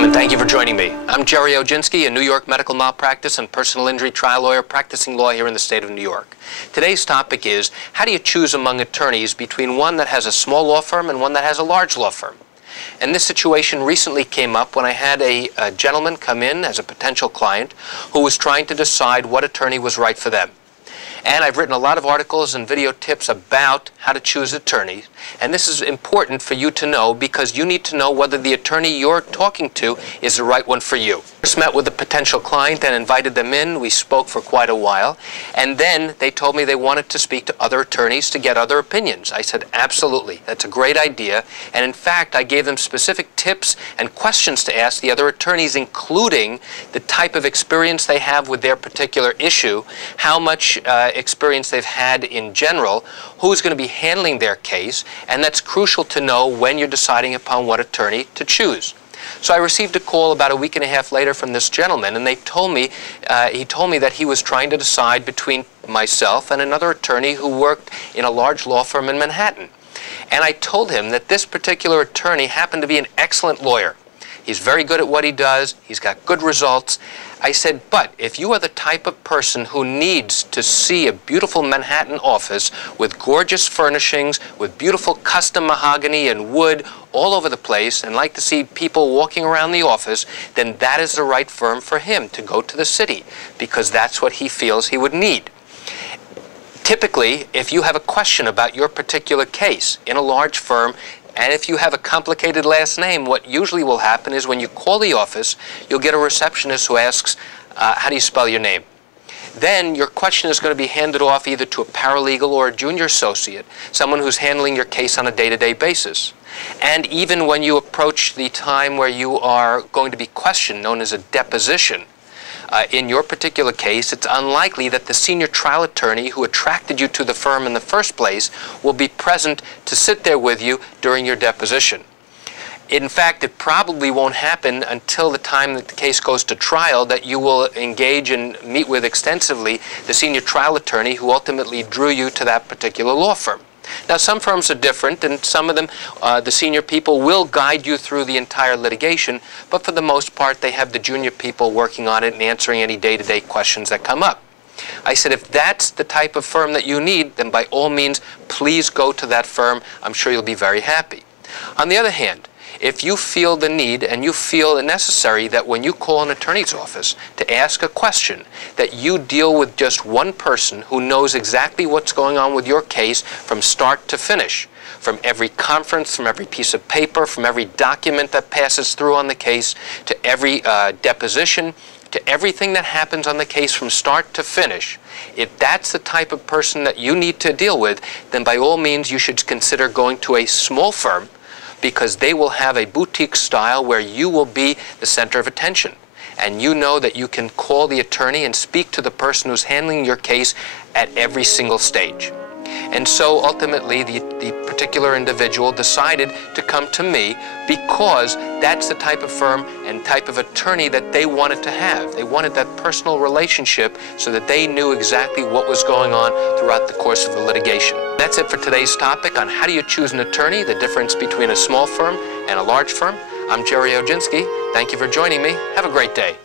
Welcome and thank you for joining me. I'm Jerry Oginski, a New York medical malpractice and personal injury trial lawyer practicing law here in the state of New York. Today's topic is, how do you choose among attorneys between one that has a small law firm and one that has a large law firm? And this situation recently came up when I had a gentleman come in as a potential client who was trying to decide what attorney was right for them. And I've written a lot of articles and video tips about how to choose attorneys. And this is important for you to know because you need to know whether the attorney you're talking to is the right one for you. First met with a potential client and invited them in. We spoke for quite a while. And then they told me they wanted to speak to other attorneys to get other opinions. I said, absolutely. That's a great idea. And in fact, I gave them specific tips and questions to ask the other attorneys, including the type of experience they have with their particular issue, how much experience they've had in general, who's going to be handling their case, and that's crucial to know when you're deciding upon what attorney to choose. So I received a call about a week and a half later from this gentleman, and he told me that he was trying to decide between myself and another attorney who worked in a large law firm in Manhattan. And I told him that this particular attorney happened to be an excellent lawyer. He's very good at what he does. He's got good results. I said, but if you are the type of person who needs to see a beautiful Manhattan office with gorgeous furnishings, with beautiful custom mahogany and wood all over the place, and like to see people walking around the office, then that is the right firm for him to go to the city, because that's what he feels he would need. Typically, if you have a question about your particular case in a large firm, and if you have a complicated last name, what usually will happen is when you call the office, you'll get a receptionist who asks, how do you spell your name? Then your question is going to be handed off either to a paralegal or a junior associate, someone who's handling your case on a day-to-day basis. And even when you approach the time where you are going to be questioned, known as a deposition, in your particular case, it's unlikely that the senior trial attorney who attracted you to the firm in the first place will be present to sit there with you during your deposition. In fact, it probably won't happen until the time that the case goes to trial that you will engage and meet with extensively the senior trial attorney who ultimately drew you to that particular law firm. Now, some firms are different, and some of them, the senior people will guide you through the entire litigation, but for the most part, they have the junior people working on it and answering any day-to-day questions that come up. I said, if that's the type of firm that you need, then by all means, please go to that firm. I'm sure you'll be very happy. On the other hand, if you feel the need and you feel it necessary that when you call an attorney's office to ask a question, that you deal with just one person who knows exactly what's going on with your case from start to finish, from every conference, from every piece of paper, from every document that passes through on the case, to every deposition, to everything that happens on the case from start to finish. If that's the type of person that you need to deal with, then by all means you should consider going to a small firm, because they will have a boutique style where you will be the center of attention. And you know that you can call the attorney and speak to the person who's handling your case at every single stage. And so ultimately the particular individual decided to come to me because that's the type of firm and type of attorney that they wanted to have. They wanted that personal relationship so that they knew exactly what was going on throughout the course of the litigation. That's it for today's topic on how do you choose an attorney, the difference between a small firm and a large firm. I'm Jerry Oginski. Thank you for joining me. Have a great day.